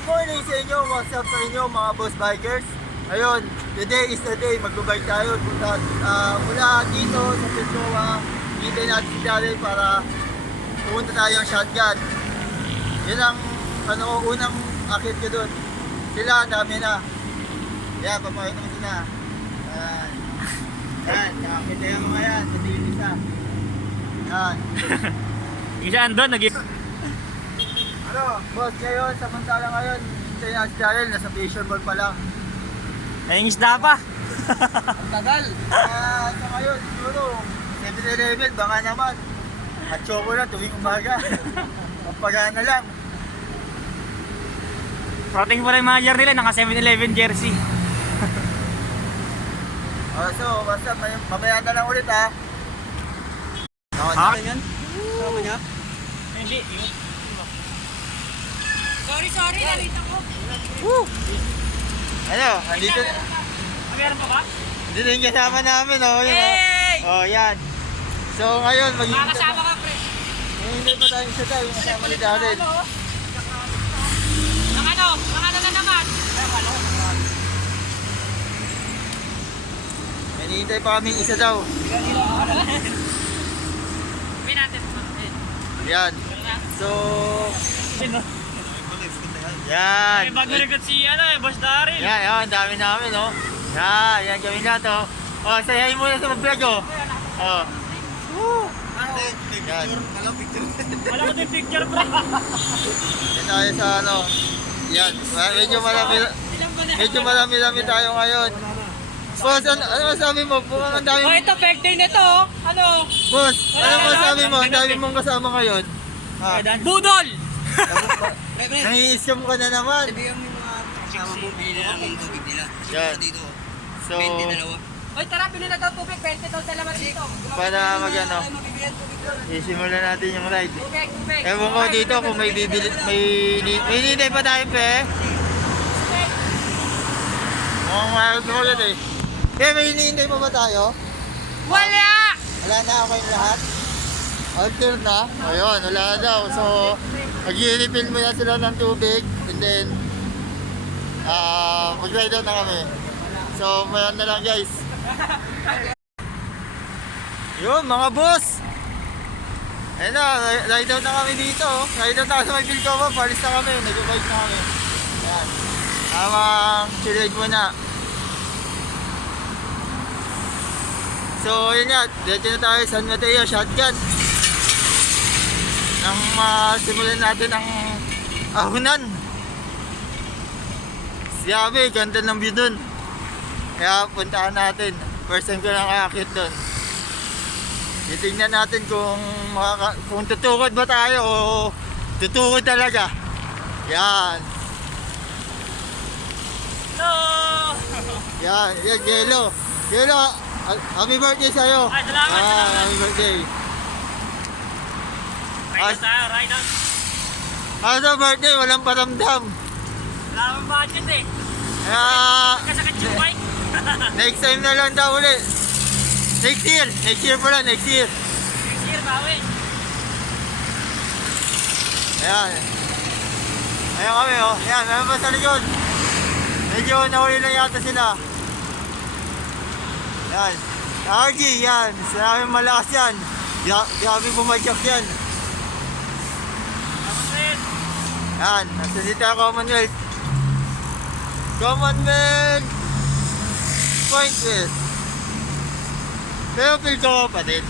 Good morning sa inyo, what's up sa inyo mga boss bikers? Ayun, today is the day, magbabike tayo mula dito sa Petroa. Hintay natin si Daryl para pumunta tayong shotgun. Yan ang unang akit ko dun. Sila, dami na. Yan, papakita mo sila. Yan. Yan, kakakit na yung mga yan, sa tingin isa. Yan. Isa andun, Ano, boss, ngayon, samantala ngayon, hintay natin si Daryl, nasa Vision Ball pa lang. Ay, isda pa. Ang tagal. Sa ngayon, siguro, 7-Eleven, baka naman. At choco na tuwing umaga. Magpagana lang. Protein pa rin yung manager nila, naka 7-Eleven jersey. So, basta mamaya na lang ulit ha. Ha? Yan? Sama niya? Hindi. Sorry, narito ko. Woo! Ano, andito. Meron pa ba? Andito yung kasama namin, oh. Yan, Hey! oh. Oh, yan. So, ngayon, Makakasama ka, pre. Hindi pa tayo isa tayo, yung kasama ni Daryl. Ang ano na naman. Hinihintay pa kami isa daw. May natin. Yan. So, Ay, yan. bago record si Boss Daryl. Yan, yan, ang dami namin, oh. Yan gawin na to. Oh, sayahin muna sa mag-vlog, oh. Oh. Woo! Yan. Wala ko din picture, bro. Yan tayo sa ano. Yan. Medyo marami tayo ngayon. Boss, ano masabi mo? Mukhang ang dami. Oh, ito, vector na to. Ano? Boss, ano masabi mo? Ang dami mong kasama ngayon. Ha? Budol! Nangiiskam ka na naman. Yan. So, Hoy, tara, pili na daw tubig. 20 daw sa laman dito. para mag-ano, isimulan natin yung ride. Tubig. Ewan ko dito kung may bibili, may hinihintay pa tayo, pe. Mukhang mahal ko ulit eh. Kaya may hinihintay pa ba tayo? Wala! Wala na, okay lahat? Alter na? Ayun, wala daw. So, mag-refill muna sila ng tubig and then mag-ride out na kami. So, mayan na lang guys. Yun, mga boss! Ayun na, ride out na kami dito. Ride out na sa may Pilcoba, palis na kami, nag-bike na kami. Ayan. Tamang chill muna. So, yun nga, dito na tayo San Mateo, shotgun. Nang simulan natin ang ahunan. Siyabi, ganda ng view dun. Kaya puntahan natin. First time ko lang aakit dun. Titignan natin kung tutukod ba tayo o tutukod talaga. Yan. No! Yan, Yelo. Yelo, happy birthday sa'yo. Ay, salamat. Happy birthday. Ride tayo, ride out. Sa birthday, walang paramdam. Wala akong budget eh. Kaya, Kasakit yung bike. next time na lang daw ulit. Next year pala, next year. Next year, bawi. Ayan. Ayan kami, oh. Ayan, meron pa sa likod. Medyo nahuli lang yata sila. Ayan. RG, yan. Sinabing malakas yan. Grabe bumadyak yan. Tapos rin. Yan, nasa dito ang Commonwealth. Commonwealth Point West. Pero feel ko pa din.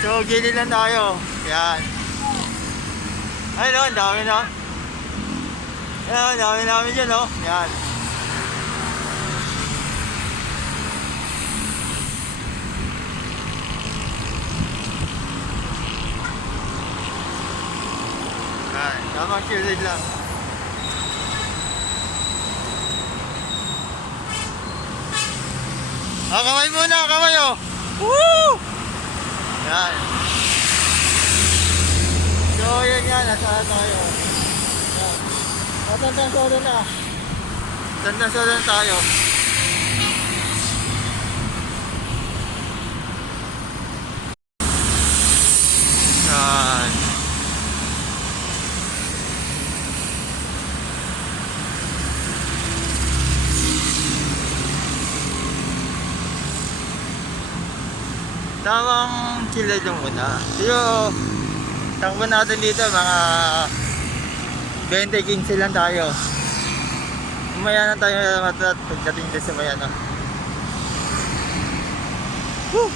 So, gilid lang tayo. Yan. Ayun, oh, ang dami na. Ayun, ang dami namin dyan, oh. Yan. Yan, tamang gilid lang. Kamay muna, kamay, oh. Woo! Yan. So, yan nga, nasa tayo. Yan. Tatanda-soda na. Tatanda-soda na tayo. Tamang chill lang muna. Pero, takbo natin dito, mga 20-15 lang tayo. Umaya na tayo matat pagdating din sa may ano. Woo!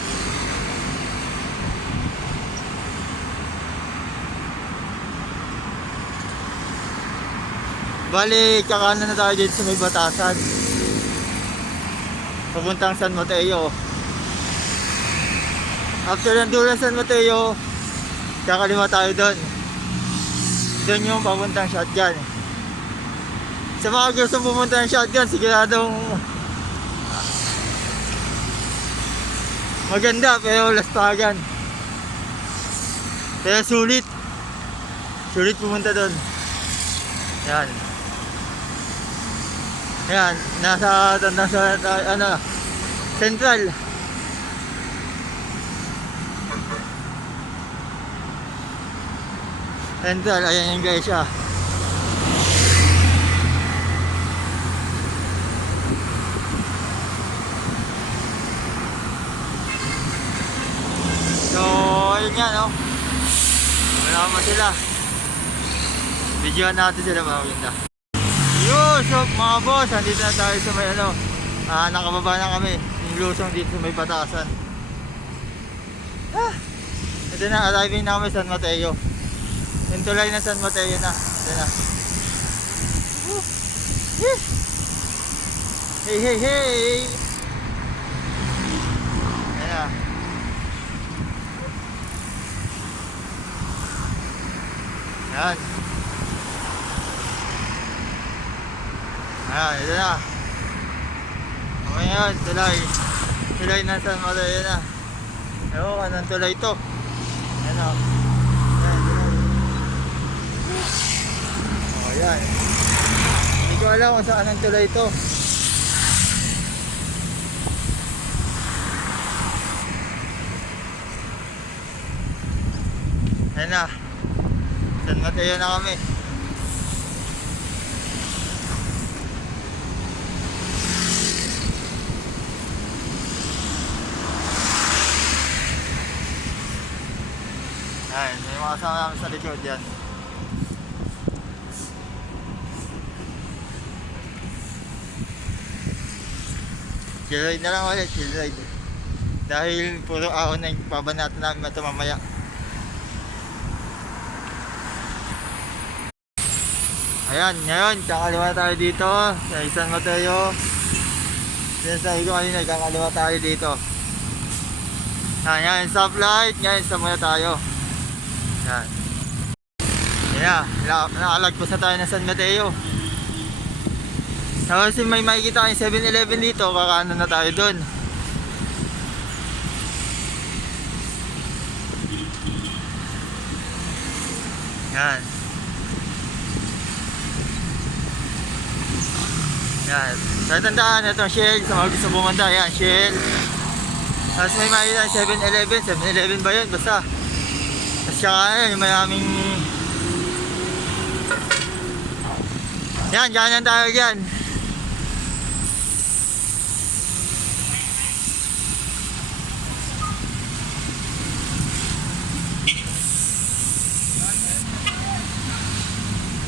Bali, kakanan na tayo dito sa may Batasan. Papuntang San Mateo. After ng dulo ng San Mateo, kakaliwa tayo doon. Doon yung papuntang Shotgun. Sa mga gusto pumunta ng Shotgun, siguradong maganda pero lastagan. Pero sulit. Sulit pumunta doon. Yan. Yan, nasa ano, Central. Central, ayan yung guys siya. So, ayun nga, no? Wala naman sila. Videoan natin sila mga maganda. Yo, so mga boss, andito na tayo sa may ano. Nakababa na kami. Yung lusong dito sa may Batasan. Ito na, arriving na kami San Mateo. Yung tulay na San Mateo na. Ito na. Hey, hey, hey! Ayan na. Ayan. Ayan, ito na. Okay ngayon, tulay. Tulay na San Mateo na. Ewan, anong tulay ito? Ayan o. Ayan, tulay. O, ayan. Hindi ko alam kung saan ang tulay ito. Ayan na. San Mateo na kami. Ayan, may mga kasama namin sa likod yan. Chill ride na lang ulit, chill ride. Dahil puro ahon na yung pabanatan namin ito mamaya. Ayan, ngayon, kakaliwa tayo dito sa San Mateo. Sinasabi ko kanina, kakaliwa tayo dito. Ayan, stoplight, ngayon sa muna tayo. Ayan. Ayan, nakalagpas na tayo ng San Mateo. Tapos may makikita kayong 7-Eleven dito, kakaano na tayo dun. Ayan. Yan. So, tandaan itong Shell sa mga gusto pumunta. Yan, Shell. Tapos may makikita 7-Eleven. 7-Eleven ba yun? Basta. Tapos saka yung maraming... Yan, ganyan tayo dyan.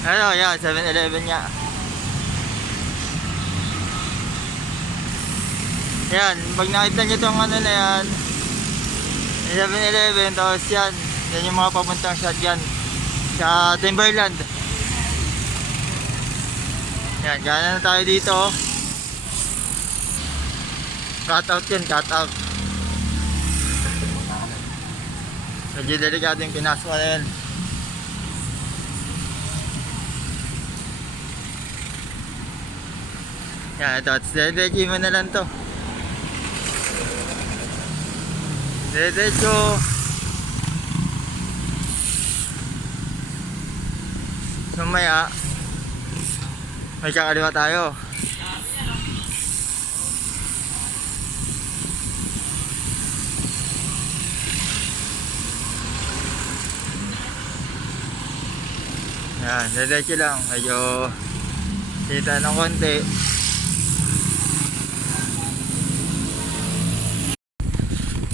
Ano, yan, 7-Eleven nga. Yan, pag nakita nyo itong ano na yan 7-Eleven, tapos yan yung mga papuntang Shotgun sa Timberland. Yan, gana na tayo dito. Cut out yun, cut out. Medyo delikado yung pinasok na yun. Yan, ito, dedeki mo na lang to. Diretso. Mamaya may kakaliwa tayo. Yan, diretso lang. Medyo kita ng konti.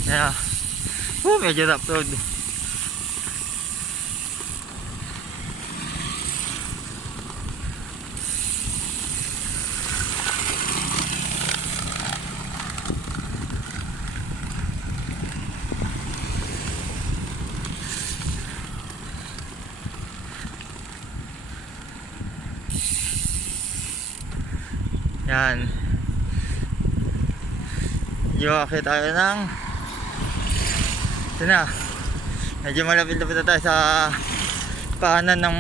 Yan. Medyo rough road. Yan. Medyo akit tayo ng ito na. Medyo malapit-lapit na tayo sa paanan ng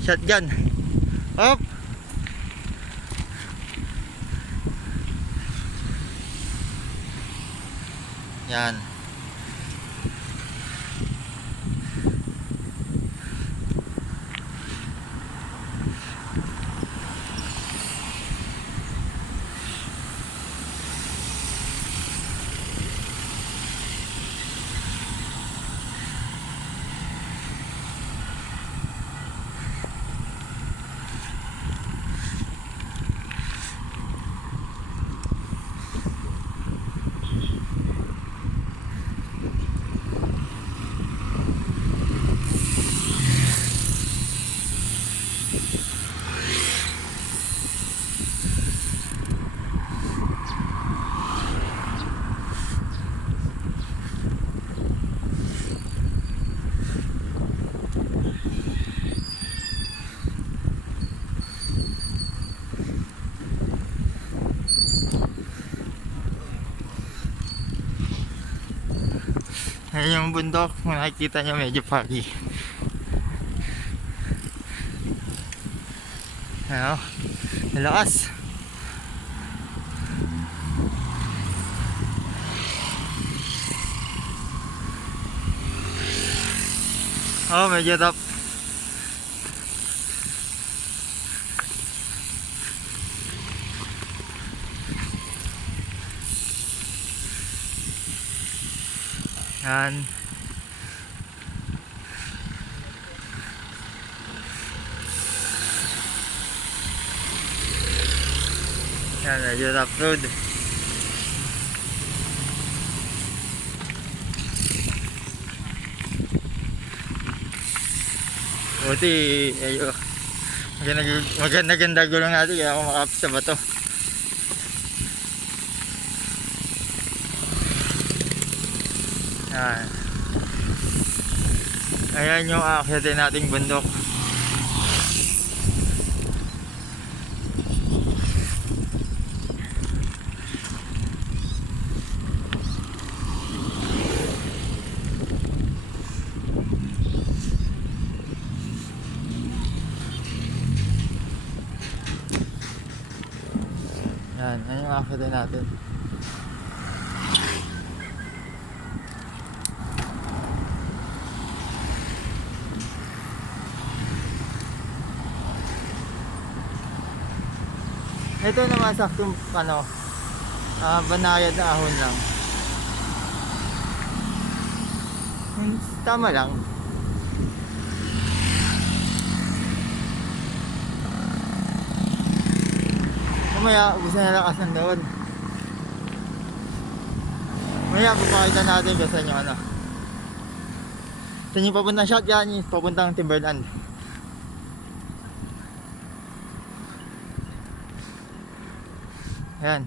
shotgun. Hop! Yan. Ayan yung bundok, kung nakikita nyo medyo foggy. Ano? Malakas. Oh, medyo top. Yan. Yan, medyo rough road. Buti, ayo. Maganda gulong natin kaya ako makapit sa bato. Yan. Ayan yung akyatin nating bundok. Yan, ayan yung akyatin natin. Ito naman saktong banayad na ahon lang. Tama lang. Mamaya gusto na lakas ng doon. Mamaya papakita natin kung saan yung saan yung papuntang shotgun, yung papuntang Timberland. Ayan.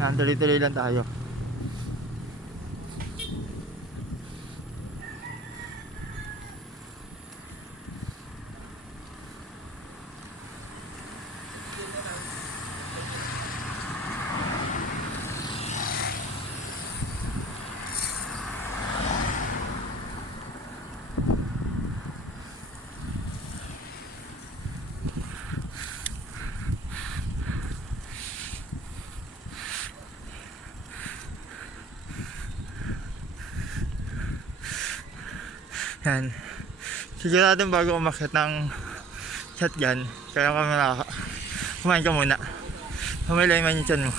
Ayan, tuloy-tuloy lang tayo. Yan. Siguradong bago umakyat ng shotgun, kaya kumain ka muna. Humilay man yung tiyan mo.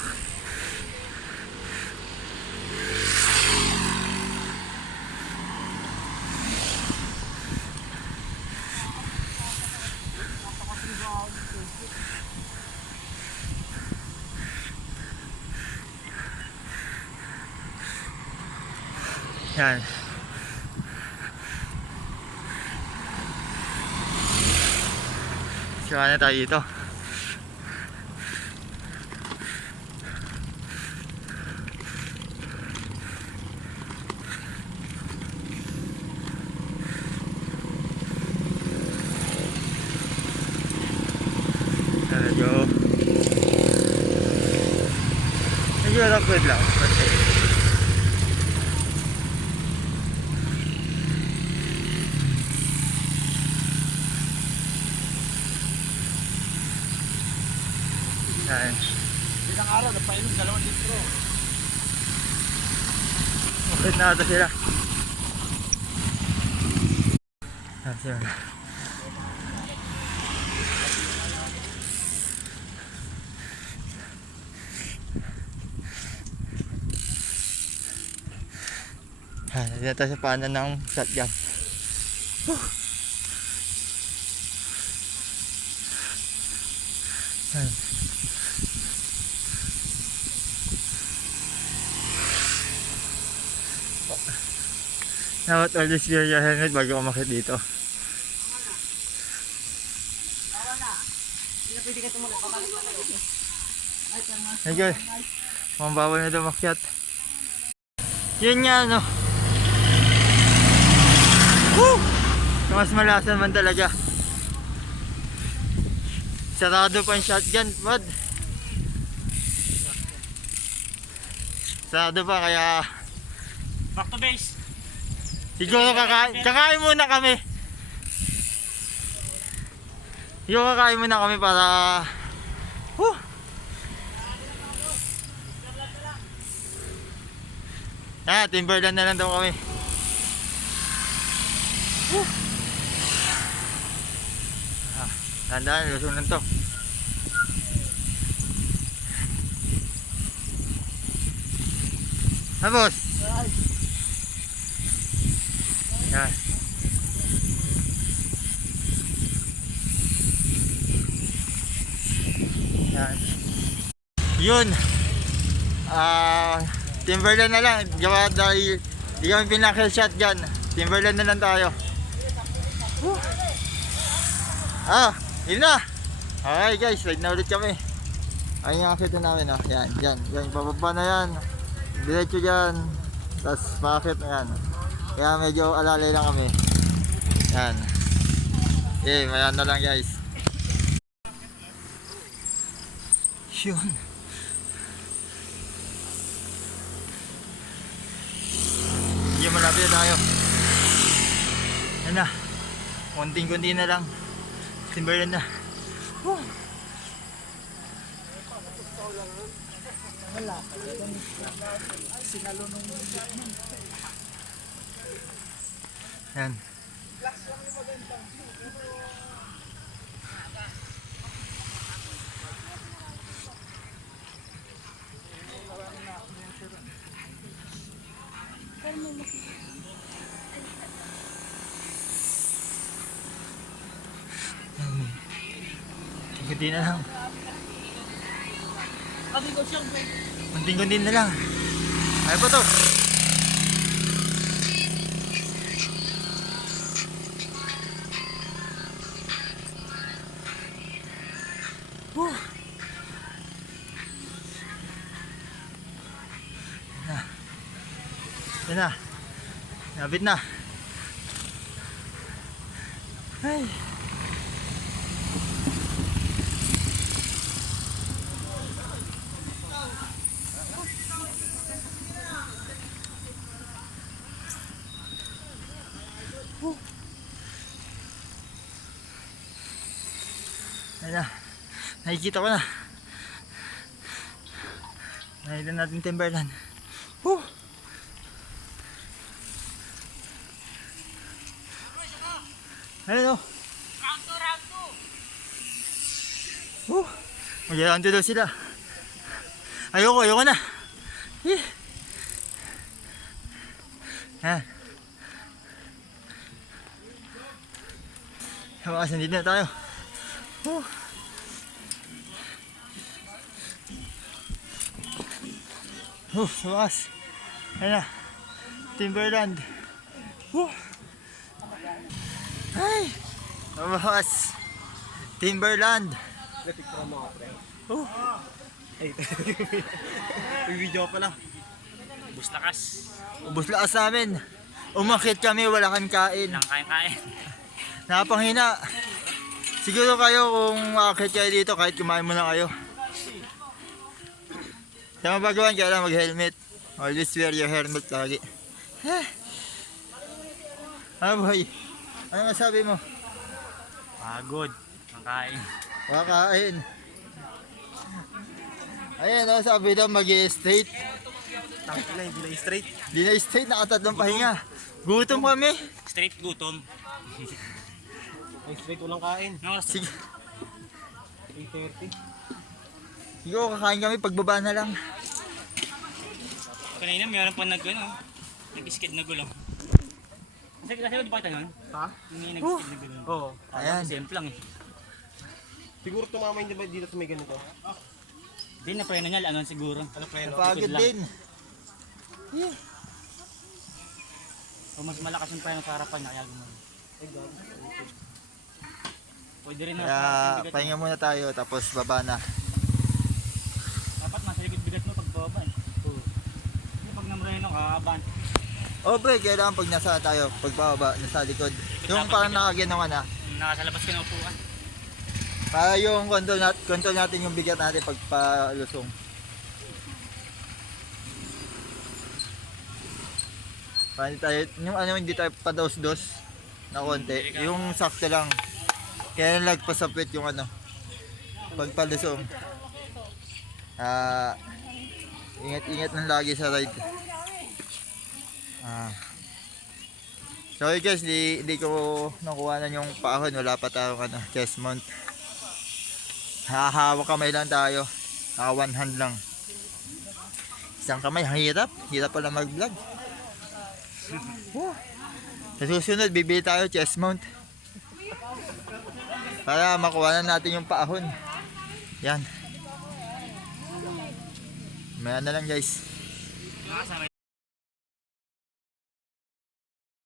Yan. Saka na tayo dito. Medyo rapid lang. Yan. Isang araw, nagpainom 2 litro. Upit na ito sila. Yan. Dito tayo sa paanan ng shotgun. Yan. Dapat always wear your helmet bago umakit dito. Ayun, mga bawal na dumakyat. Yun nga no. Woo! Mas malasan man talaga. Sarado pa yung shotgun, bud. Sarado pa kaya Back to base. siguro kakain muna kami. Siguro kakain muna kami para Timberland na lang daw kami. Tandaan, lusunan to. Boss. Yan. Yan. Yun. Timberland na lang. Gawa dahil di kami pinaka-shotgun. Timberland na lang tayo. Yun na. Okay guys, ride na ulit kami. Ayun yung akit namin. Yan, yan. Yan, bababa na yan. Diretso dyan. Tapos makakit na yan. Kaya medyo alalay lang kami. Yan. Okay, mayan na lang guys. Yun. Hindi malapit na tayo. Yan na. Kunting-kunti na lang. Timberland na. Yan. Kunti na lang. Kunti na lang. Ay pa to. Yan na. Nabit na. Ay. Ayan na. Nakikita ko na. Nakikita natin Timberland. Ayan o. Round 2. Mag-round 2 daw sila. Ayoko na. Ayan. Hawakas, nandito na tayo. Hawakas. Ayan na. Timberland. Woo! Ay! Mabahas. Timberland. Oh. May video pala. Bus lakas. Ubus lakas namin. Umakit kami, wala kami kain. Nang kain-kain. Napanghina. Siguro kayo kung makakit kayo dito kahit kumain muna kayo. Sa mapagawan, kailangan mag-helmet. Always wear your helmet lagi. Ano boy? Ano masabi mo? Pagod. Nang kain. Kakain. Ayan o, sabi daw mag-i-straight. Tangki na, hindi na straight. Di na straight, nakatatlong pahinga. Gutom kami. Straight gutom. Ay, straight walang kain. No, Sige, 8:30. siguro kakain kami pagbaba na lang. kanina meron pa nag-skid na gulong. Kasi di ba kita nun? Ha? Hindi nag-skid na gulong. Oo. Ayan. Simple lang eh. Siguro tumama yun diba dito sa may ganito? Hindi na preno niya, ano siguro. Ano preno? Napagod lang. din. O mas malakas yung preno sa harapan na kaya gumano. Pwede rin na. Kaya pahinga muna tayo tapos baba na. Dapat nasa likod bigat mo pag bababa eh. Kasi pag namreno ka, abante. Oh pre, kailangan pag nasa tayo, pagbaba, nasa likod. Yung parang nakaginawa na. Nakasalabas ka ng upuan. Para yung control natin yung bigat natin pagpalusong. Para hindi tayo, yung ano, hindi tayo pados-dos na konti. Yung sakto lang. Kaya nagpasapit yung ano, pagpalusong. Ingat-ingat lang lagi sa ride. Sorry guys, hindi ko nakuha yung paahon. Wala pa tayong chest mount. Hahawak kamay lang tayo. Naka one hand lang. Isang kamay, hirap. Hirap pala mag-vlog. Sa susunod, bibili tayo chest mount. Para makuha na natin yung paahon. Yan. May ano lang guys. Nakasama